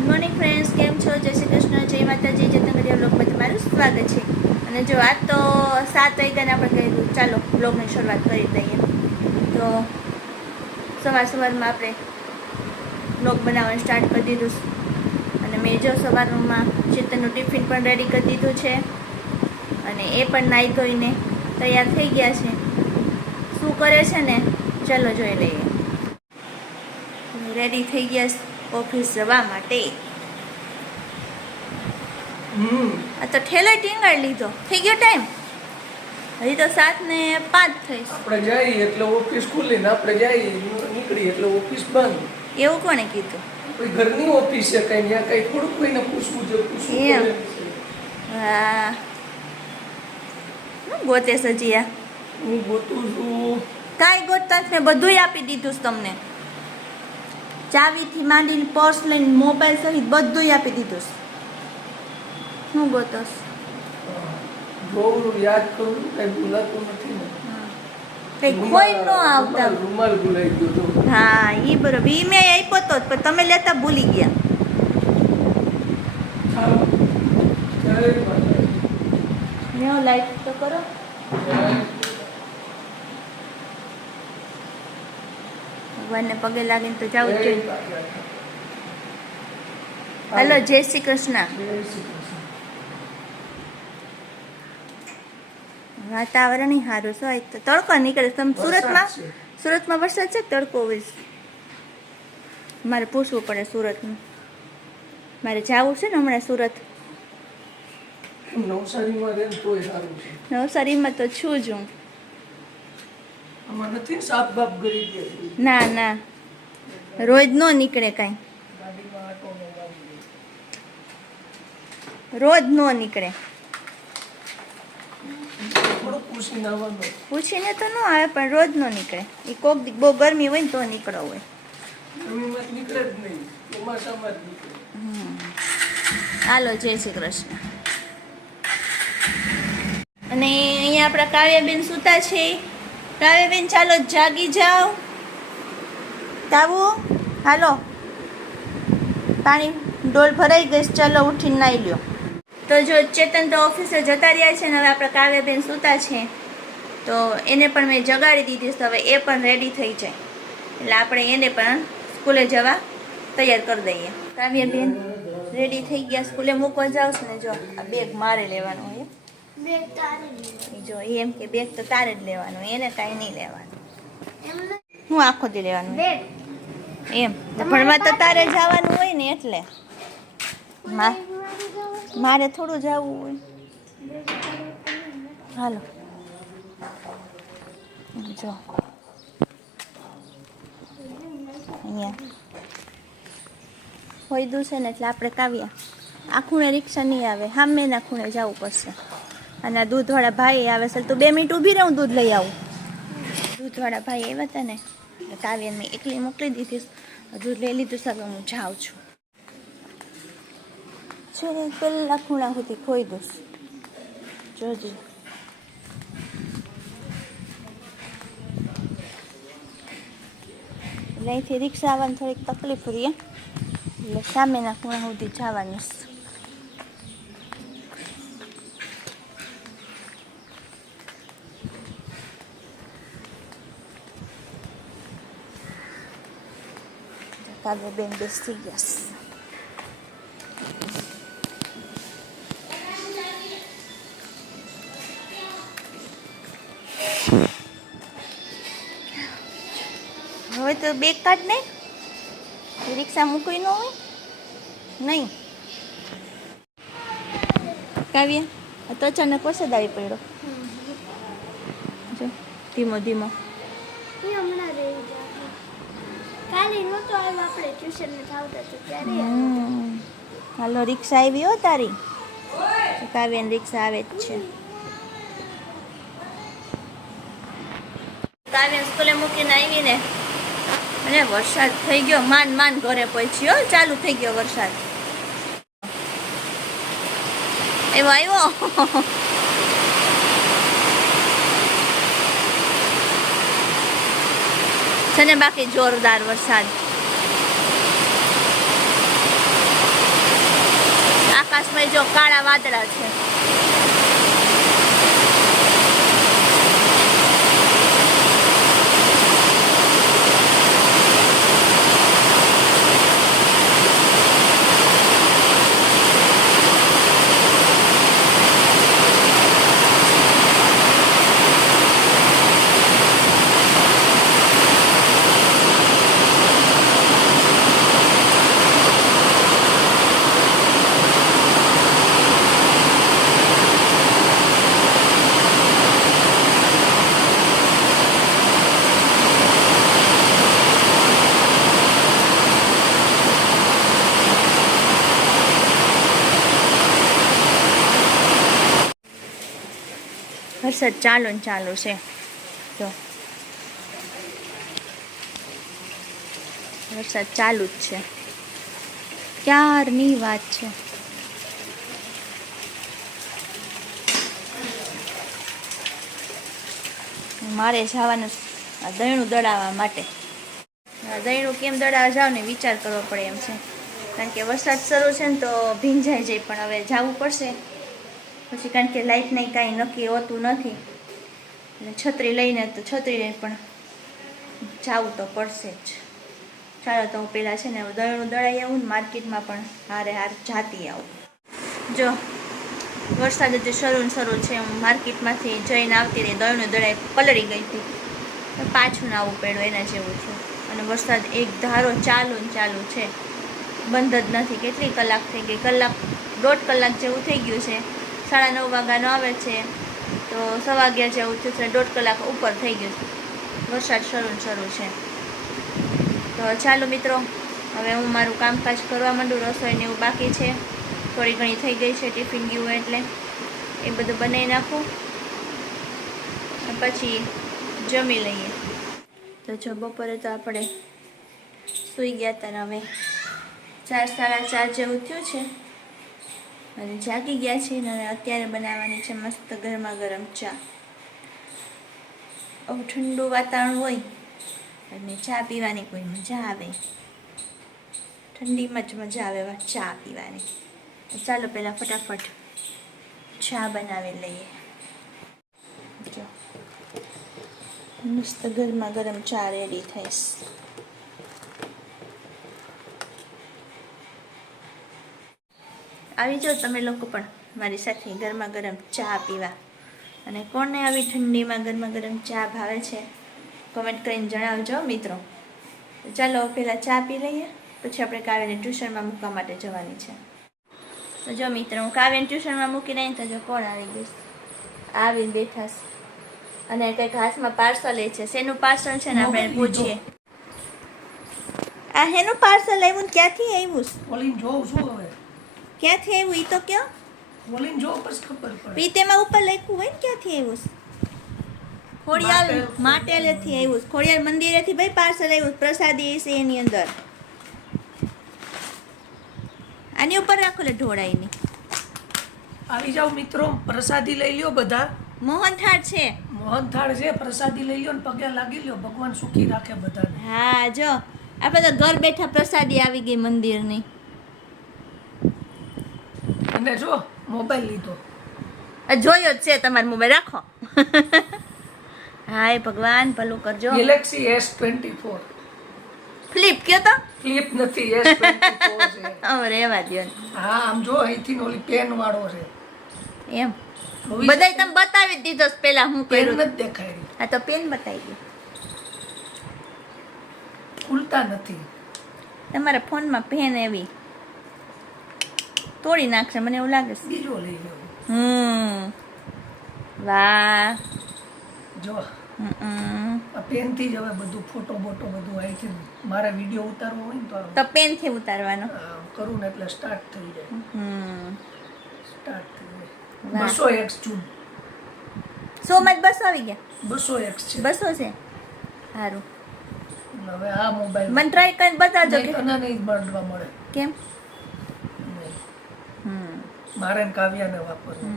Good morning friends, કેમ છો? જય શ્રી કૃષ્ણ, જય માતાજી, જતનગઢિયા બ્લોગમાં તમારું સ્વાગત છે. અને જો આજ તો 7 વાગ્યાને આપણે કહીશું ચાલો બ્લોગની શરૂઆત કરી દઈએ. તો સવારમાં આપણે બ્લોગ બનાવવાનું સ્ટાર્ટ કરી દીધું. અને મેં જો સવારમાં ચેતનનું ટિફિન પણ રેડી કરી દીધું છે. અને એ પણ નાહી ધોઈને તૈયાર થઈ ગયા છે. શું કરે છે ને ચાલો જોઈ લઈએ. રેડી થઈ ગયા ઓફિસ જવા માટે. આ તો ઠેલો ટીંગાડી લીધો. થઈ ગયો ટાઈમ? હજી તો 7:05 થઈ. આપણે જઈએ એટલે ઓફિસ ખુલે ને આપણે જઈએ નીકળીએ એટલે ઓફિસ બંધ. એવું કોણે કીધું? કોઈ ઘરની ઓફિસ છે કઈ ત્યાં કઈ થોડુંક કોઈને પૂછવું જોઈએ. એમ? હા. હું ગોતે સજીયા? હું ગોતું છું. કાંઈ ગોતતા જ ને, બધુંય આપી દીધું છે તમને. ચાવીથી માંડીને પર્સ લઈને મોબાઈલ સહિત બધુંય આપી દીધું છે. હું ગોતસ? બહુ યાદ કરું કઈ ભૂલાતું નથી ને. કઈ કોઈ ન આવતા. રૂમાલ ભૂલાઈ ગયો તો. હા ઈ બરોબર. ઈ મેં આપ્યો તો પણ તમે લેતા ભૂલી ગયા. લ્યો લાઈટ તો કરો. ભગવાનને પગે લાગીને તો જાવું જ જોઈએ. હેલો, જય શ્રી કૃષ્ણ. વાતાવરણ સારું છે. તો તડકો નીકળે. તમે સુરતમાં વરસાદ છે? તડકો હોય? મારે પૂછવું પડે સુરતનું. મારે જવું છે ને હમણાં સુરત. નવસારીમાં રહે તોય સારું છે. નવસારીમાં તો છું જ હું. આમાં નથી સાપ બાપ ગરી ગયા. ના ના, રોજ નો નીકળે કાંઈ. રોજ નો નીકળે. પૂછીને તો ન આવે પણ રોજ નો નીકળે. એ કોક બહુ ગરમી હોય ને તો નીકળો હોય. નીકળે જ નહીં, ચોમાસામાં જ નીકળે. હાલો, જય શ્રી કૃષ્ણ. અને અહીંયા આપણા કાવ્યાબેન સૂતા છે. કાવ્યાબેન ચાલો જાગી જાઓ. તાવું હાલો, પાણી ડોલ ભરાઈ ગઈ. ચાલો ઉઠીને નાહી લ્યો. તો જો ચેતન તો ઓફિસે જતા રહ્યા છે ને હવે આપણા કાવ્યાબેન સૂતા છે. તો એને પણ મેં જગાડી દીધી છે. હવે એ પણ રેડી થઈ જાય એટલે આપણે એને પણ સ્કૂલે જવા તૈયાર કરી દઈએ. કાવ્યાબેન રેડી થઈ ગયા, સ્કૂલે મૂકવા જાવ ને. જો આ બેગ મારે લેવાનું હોય. જો એમ કે બેગ તો તારે જ લેવાનું, એને કાંઈ નહીં લેવાનું. હું આખો દી લેવાનું એમ? ભણવા તો તારે જવાનું હોય ને એટલે મારે થોડું જવું હોય. હાલો જો અહીંયા હોય દું છે ને એટલે આપણે કાવ્યા આ ખૂણે રિક્ષા નહીં આવે, સામેના ખૂણે જવું પડશે. અને આ દૂધવાળા ભાઈ આવે છે તો 2 મિનિટ ઊભી રહું, દૂધ લઈ આવું. દૂધવાળા ભાઈ આવ્યા હતા ને એટલે કાવ્યાને મેં એકલી મોકલી દીધી. દૂધ લઈ લીધું. હવે હું જાઉં છું. છે પેલા ખૂણા સુધી ખોઈ દઉં. જોજો એટલે અહીંથી રિક્ષા આવવાની થોડીક તકલીફ રહી એટલે સામેના ખૂણા સુધી જવાનું. કાવ્યાબેન બેસી ગયા. હવે તો બેગ કાઢ ને, રિક્ષા મૂકવી ન હોય નહીં. કાવ્યા તો અચાનક વરસાદ આવી પડ્યો. જો ધીમો ધીમો. હાલો, રિક્ષા આવી હો તારી. કાવ્યાની રિક્ષા આવે જ છે. કાવ્યા સ્કૂલે મૂકીને આવીને અને વરસાદ થઈ ગયો. માંડ ઘરે પહોંચ્યો. ચાલુ થઈ ગયો વરસાદ. એવો આવ્યો. છે ને બાકી જોરદાર વરસાદ. સામે જો કાળા વાદળા છે. વરસાદ ચાલુ ને ચાલુ છે. જો વરસાદ ચાલુ જ છે, ક્યારની વાત છે. મારે જવાનું આ દહીણું દળાવવા માટે. આ દહીણું કેમ દળાવવા જાવ ને વિચાર કરવો પડે એમ છે, કારણ કે વરસાદ શરૂ છે ને તો ભીંજાઈ જાય. પણ હવે જવું પડશે પછી, કારણ કે લાઇટને કાંઈ નક્કી હોતું નથી. એટલે છત્રી લઈને તો છત્રી લઈને પણ જવું તો પડશે જ. ચાલો તો હું પહેલાં છે ને દળનું દળાઈ આવું ને માર્કેટમાં પણ હારે હાર જાતી આવું. જો વરસાદ હજી શરૂ છે. હું માર્કેટમાંથી જઈને આવતી રહી, દળનું દળાઈ પલળી ગઈ હતી, પાછું આવવું પડ્યું એના જેવું છે. અને વરસાદ એક ધારો ચાલુ ને ચાલુ છે, બંધ જ નથી. કેટલી કલાક થઈ ગઈ? દોઢ કલાક જેવું થઈ ગયું છે. 9:30 વાગ્યાનો આવે છે તો 11:15 જેવું થયું છે. 1.5 કલાક ઉપર થઈ ગયું છે. વરસાદ શરૂ છે. તો ચાલો મિત્રો, હવે હું મારું કામકાજ કરવા માંડું. રસોઈને એવું બાકી છે, થોડી ઘણી થઈ ગઈ છે. ટિફિન ગયું એટલે એ બધું બનાવી નાખું, પછી જમી લઈએ. તો જો બપોરે તો આપણે સૂઈ ગયા હતા ને હવે 4, 4:30 જેવું થયું છે અને જાગી ગયા છે. અને અત્યારે બનાવવાની છે મસ્ત ગરમા ગરમ ચા. આવું ઠંડુ વાતાવરણ હોય અને ચા પીવાની કોઈ મજા આવે, ઠંડીમાં જ મજા આવે ચા પીવાની. ચાલો પહેલાં ફટાફટ ચા બનાવી લઈએ. જો મસ્ત ગરમા ગરમ ચા રેડી થઈશ. આવી જાઓ તમે લોકો પણ મારી સાથે ગરમા ગરમ ચા પીવા. અને કોને આવી ઠંડીમાં ગરમા ગરમ ચા ભાવે છે કમેન્ટ કરીને જણાવજો મિત્રો. ચાલો પહેલાં ચા પી લઈએ, પછી આપણે કાવ્યને ટ્યુશનમાં મૂકવા માટે જવાની છે. તો જો મિત્રો, હું કાવ્યને ટ્યુશનમાં મૂકી નહીં તો જો કોણ આવી ગયું, આવીને બેઠા છે. અને કંઈક હાથમાં પાર્સલ એ છે. શેનું પાર્સલ છે ને આપણે પૂછીએ. આ હેનું પાર્સલ આવ્યું ને ક્યાંથી આવ્યું? બોલીને જોઉં છું હવે ક્યાંથી આવ્યું એ તો કયો? બોલીને જો પછી ખબર પડે. તેમાં ઉપર લખ્યું હોય ને ક્યાંથી આવ્યું. ખોડિયાર માટેલેથી આવ્યું, ખોડિયાર મંદિરેથી ભાઈ પાર્સલ આવ્યું. પ્રસાદી છે એની અંદર. આની ઉપર રાખો લે ઢોળાઈની. આવી જાઓ મિત્રો, પ્રસાદી લઈ લ્યો બધા. મોહનથાળ છે, મોહનથાળ છે, પ્રસાદી લઈ લ્યો ને પગે લાગી લ્યો. ભગવાન સુખી રાખે બધાને. હા જો આપણે તો ઘર બેઠા પ્રસાદી આવી ગઈ મંદિરની. અને જો મોબાઈલ લીધો, જોયો જ છે તમારો મોબાઈલ, રાખો. હાય ભગવાન ભલું કરજો. ગેલેક્સી S24 ફ્લિપ કયો તો? ફ્લિપ નથી, S24 છે. હવે રહેવા દો. હા આમ જો, અહીંથી ઓલી પેન વાળો છે એમ બધાય તમે બતાવી જ દીધો પેલા. હું પેન કર્યું નથી દેખાય. હા તો પેન બતાવી દો. ખુલતા નથી. તમારા ફોનમાં પેન એવી તોડી નાખશે મને એવું લાગે છે. બીજો લઈ લો. વાહ જો આ પેન થી જ હવે બધું ફોટો બોટો બધું આવી છે. મારા વિડીયો ઉતારવો હોય ને તો પેન થી ઉતારવાનો કરું ને એટલે સ્ટાર્ટ થઈ જાય. સ્ટાર્ટ થઈ જાય. વાહ. 200x જૂન 100 માં જ 200 આવી ગયા. 200x છે. 200 છે. સારું, હવે આ મોબાઈલ મને ટ્રાય કરીને બતાવજો કે તને નહીં મળવા મળે. કેમ. મારે ને કાવ્યાને વાપરવું.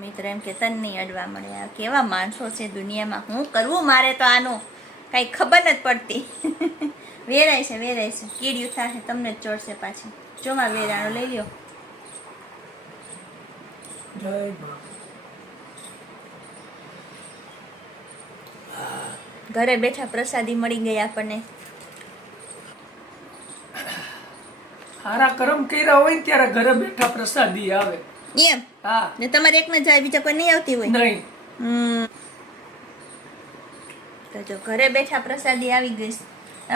મિત્ર એમ કે તને નહીં અડવા મળે. આ કેવા માણસો છે દુનિયામાં. હું કરવું મારે તો આનું કાંઈ ખબર નથી પડતી. વેરાય છે કીડિયું થશે તમને જ ચોડશે પાછી. જો માં વેરાણું લઈ લ્યો. જય મા. ઘરે બેઠા પ્રસાદી મળી ગઈ આપણને. હારા કરમ કર્યા હોય ને ત્યારે ઘરે બેઠા પ્રસાદી આવે. એમ હા. ને તમારે એક ને જાય બીજા કોઈ નહીં આવતી હોય? નહીં. તો જો ઘરે બેઠા પ્રસાદી આવી ગઈ.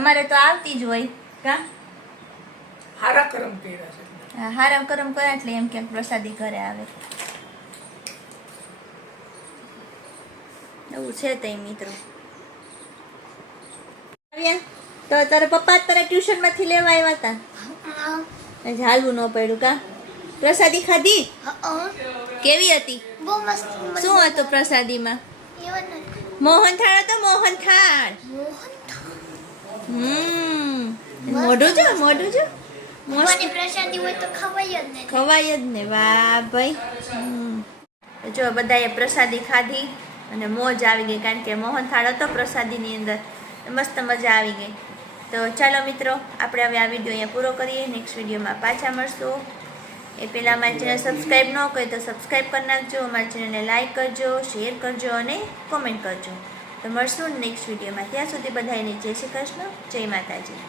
અમારે તો આવતી જ હોય કા. હારા કરમ કર્યા છે. હા, હારામ કરમ કર્યા એટલે એમ કે પ્રસાદી ઘરે આવે. એવું છે તઈ મિત્રો. તો તારા પપ્પા તારા ટ્યુશન માંથી લેવા આવ્યા હતા? હાલવું ન પડ્યું કા? પ્રસાદી ખાધી? કેવી હતી? બહુ મસ્ત. શું હતું પ્રસાદીમાં? મોહનથાળ હતો. મોહનથાળ. મોઢું જો, મોઢું જો. ભગવાનની પ્રસાદી હોય તો ખવાય જ નહીં. ખવાય જ ને. વાહ ભાઈ. જો બધાએ પ્રસાદી ખાધી અને મોજ આવી ગઈ, કારણ કે મોહનથાળ હતો પ્રસાદીની અંદર. મસ્ત મજા આવી ગઈ. તો ચાલો મિત્રો, આપણે હવે આ વિડીયો અહીંયા પૂરો કરીએ. નેક્સ્ટ વિડીયોમાં પાછા મળશું. એ પહેલાં અમારી ચેનલ સબસ્ક્રાઈબ ન કરી તો સબસ્ક્રાઈબ કરી નાખજો. અમારી ચેનલને લાઈક કરજો, શેર કરજો અને કોમેન્ટ કરજો. તો મળશું નેક્સ્ટ વિડીયોમાં. ત્યાં સુધી બધાને જય શ્રી કૃષ્ણ, જય માતાજી.